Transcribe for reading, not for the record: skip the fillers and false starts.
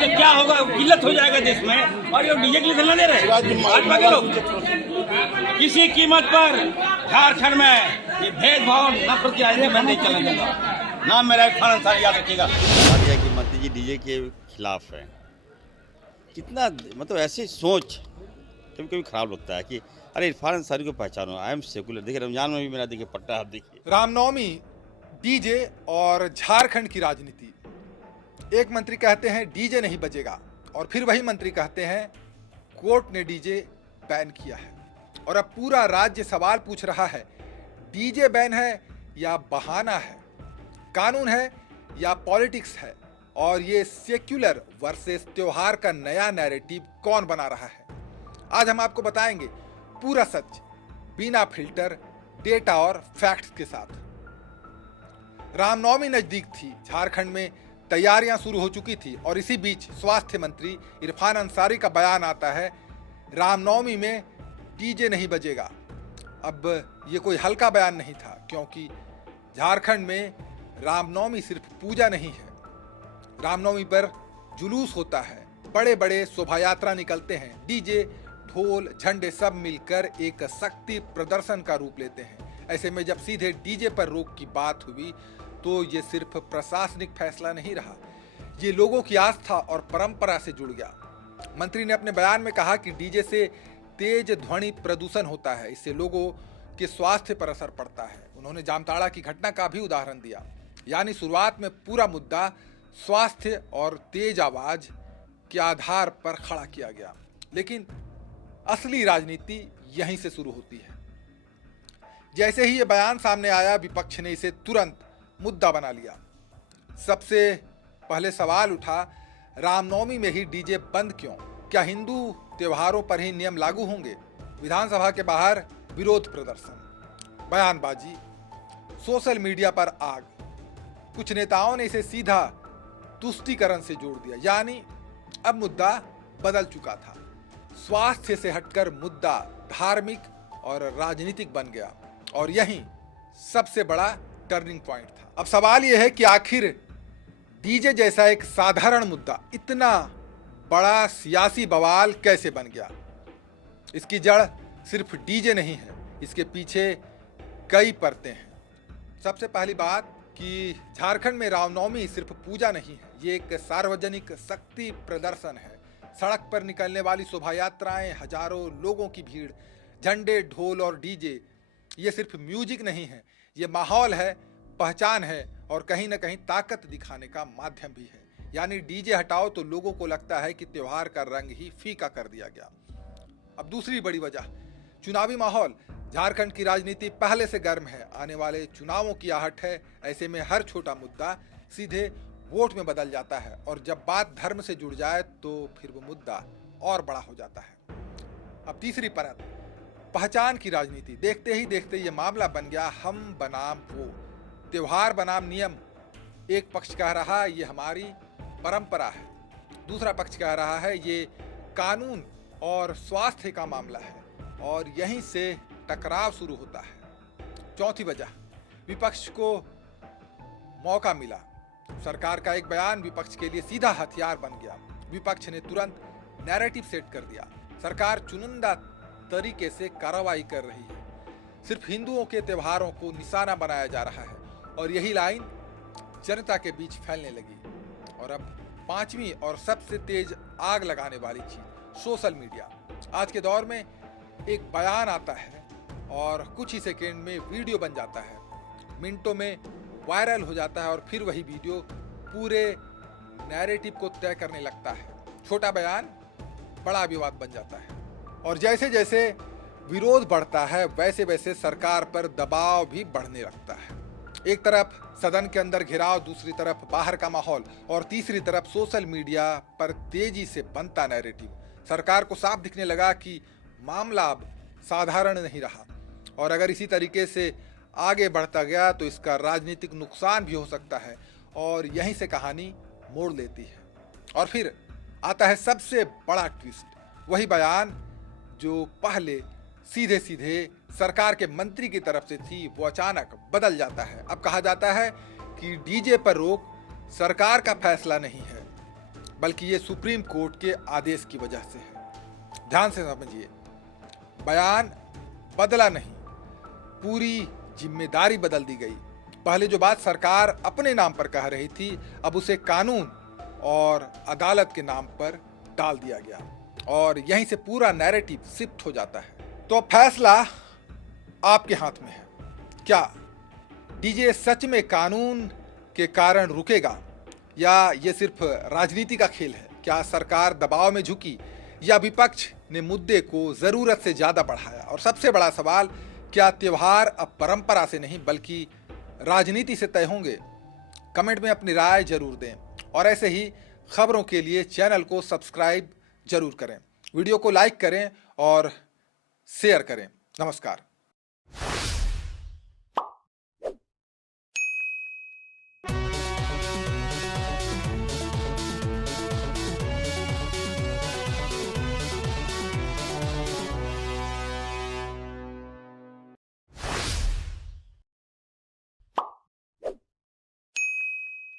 इससे क्या होगा, किल्लत हो जाएगा देश में। और ये डीजे के लिए धरना दे रहे हैं भाजपा के लोग। किसी कीमत पर झारखंड में ये भेदभाव नफरत की राजनीति में नहीं चलने देगा। नाम मेरा इरफान अंसारी, याद रखिएगा। कि मंत्री जी डीजे के खिलाफ है, कितना मतलब ऐसी सोच कभी कभी खराब लगता है कि अरे इरफान अंसारी को पहचानो, आई एम सेकुलर। देखिए रमजान में भी मेरा देखिए पट्टा, आप देखिए। रामनवमी, डीजे और झारखंड की राजनीति। एक मंत्री कहते हैं डीजे नहीं बजेगा और फिर वही मंत्री कहते हैं कोर्ट ने डीजे बैन किया है। और अब पूरा राज्य सवाल पूछ रहा है, डीजे बैन है या बहाना है, कानून है या पॉलिटिक्स है, और ये सेक्युलर वर्सेस त्योहार का नया नैरेटिव कौन बना रहा है। आज हम आपको बताएंगे पूरा सच, बिना फिल्टर, डेटा और फैक्ट्स के साथ। रामनवमी नजदीक थी, झारखंड में तैयारियां शुरू हो चुकी थी और इसी बीच स्वास्थ्य मंत्री इरफान अंसारी का बयान आता है, रामनवमी में डीजे नहीं बजेगा। अब ये कोई हल्का बयान नहीं था, क्योंकि झारखंड में रामनवमी सिर्फ पूजा नहीं है। रामनवमी पर जुलूस होता है, बड़े बड़े शोभा यात्रा निकलते हैं, डीजे, ढोल, झंडे सब मिलकर एक शक्ति प्रदर्शन का रूप लेते हैं। ऐसे में जब सीधे डीजे पर रोक की बात हुई तो ये सिर्फ प्रशासनिक फैसला नहीं रहा, ये लोगों की आस्था और परंपरा से जुड़ गया। मंत्री ने अपने बयान में कहा कि डीजे से तेज ध्वनि प्रदूषण होता है, इससे लोगों के स्वास्थ्य पर असर पड़ता है। उन्होंने जामताड़ा की घटना का भी उदाहरण दिया। यानी शुरुआत में पूरा मुद्दा स्वास्थ्य और तेज आवाज के आधार पर खड़ा किया गया, लेकिन असली राजनीति यहीं से शुरू होती है। जैसे ही ये बयान सामने आया, विपक्ष ने इसे तुरंत मुद्दा बना लिया। सबसे पहले सवाल उठा, रामनवमी में ही डीजे बंद क्यों? क्या हिंदू त्योहारों पर ही नियम लागू होंगे? विधानसभा के बाहर विरोध प्रदर्शन, बयानबाजी, सोशल मीडिया पर आग। कुछ नेताओं ने इसे सीधा तुष्टीकरण से जोड़ दिया, यानी अब मुद्दा बदल चुका था। स्वास्थ्य से हटकर मुद्दा धार्मिक और राजनीतिक बन गया, और यही सबसे बड़ा टर्निंग पॉइंट था। अब सवाल यह है कि आखिर डीजे जैसा एक साधारण मुद्दा इतना बड़ा सियासी बवाल कैसे बन गया? इसकी जड़ सिर्फ डीजे नहीं है, इसके पीछे कई परतें हैं। सबसे पहली बात कि झारखंड में रामनवमी सिर्फ पूजा नहीं है, ये एक सार्वजनिक शक्ति प्रदर्शन है। सड़क पर निकलने वाली शोभा यात्राएं, हजारों लोगों की भीड़, झंडे, ढोल और डीजे, ये सिर्फ म्यूजिक नहीं है, ये माहौल है, पहचान है और कहीं ना कहीं ताकत दिखाने का माध्यम भी है। यानी डीजे हटाओ तो लोगों को लगता है कि त्योहार का रंग ही फीका कर दिया गया। अब दूसरी बड़ी वजह, चुनावी माहौल। झारखंड की राजनीति पहले से गर्म है, आने वाले चुनावों की आहट है। ऐसे में हर छोटा मुद्दा सीधे वोट में बदल जाता है, और जब बात धर्म से जुड़ जाए तो फिर वो मुद्दा और बड़ा हो जाता है। अब तीसरी परत, पहचान की राजनीति। देखते ही देखते ये मामला बन गया हम बनाम वो, त्योहार बनाम नियम। एक पक्ष कह रहा है ये हमारी परंपरा है, दूसरा पक्ष कह रहा है ये कानून और स्वास्थ्य का मामला है, और यहीं से टकराव शुरू होता है। चौथी वजह, विपक्ष को मौका मिला। सरकार का एक बयान विपक्ष के लिए सीधा हथियार बन गया। विपक्ष ने तुरंत नैरेटिव सेट कर दिया, सरकार चुनिंदा तरीके से कार्रवाई कर रही है, सिर्फ हिंदुओं के त्योहारों को निशाना बनाया जा रहा है, और यही लाइन जनता के बीच फैलने लगी। और अब पांचवी और सबसे तेज आग लगाने वाली चीज, सोशल मीडिया। आज के दौर में एक बयान आता है और कुछ ही सेकेंड में वीडियो बन जाता है, मिनटों में वायरल हो जाता है, और फिर वही वीडियो पूरे नैरेटिव को तय करने लगता है। छोटा बयान बड़ा विवाद बन जाता है, और जैसे जैसे विरोध बढ़ता है वैसे वैसे सरकार पर दबाव भी बढ़ने लगता है। एक तरफ सदन के अंदर घिराव, दूसरी तरफ बाहर का माहौल, और तीसरी तरफ सोशल मीडिया पर तेजी से बनता नैरेटिव। सरकार को साफ दिखने लगा कि मामला अब साधारण नहीं रहा, और अगर इसी तरीके से आगे बढ़ता गया तो इसका राजनीतिक नुकसान भी हो सकता है, और यहीं से कहानी मोड़ लेती है। और फिर आता है सबसे बड़ा ट्विस्ट, वही बयान जो पहले सीधे सीधे सरकार के मंत्री की तरफ से थी, वो अचानक बदल जाता है। अब कहा जाता है कि डीजे पर रोक सरकार का फैसला नहीं है, बल्कि ये सुप्रीम कोर्ट के आदेश की वजह से है। ध्यान से समझिए, बयान बदला नहीं, पूरी जिम्मेदारी बदल दी गई। पहले जो बात सरकार अपने नाम पर कह रही थी, अब उसे कानून और अदालत के नाम पर डाल दिया गया और यहीं से पूरा नैरेटिव शिफ्ट हो जाता है। तो फैसला आपके हाथ में है। क्या डीजे सच में कानून के कारण रुकेगा या ये सिर्फ राजनीति का खेल है? क्या सरकार दबाव में झुकी या विपक्ष ने मुद्दे को जरूरत से ज्यादा बढ़ाया? और सबसे बड़ा सवाल, क्या त्योहार अब परंपरा से नहीं बल्कि राजनीति से तय होंगे? कमेंट में अपनी राय जरूर दें और ऐसे ही खबरों के लिए चैनल को सब्सक्राइब जरूर करें, वीडियो को लाइक करें और शेयर करें। नमस्कार।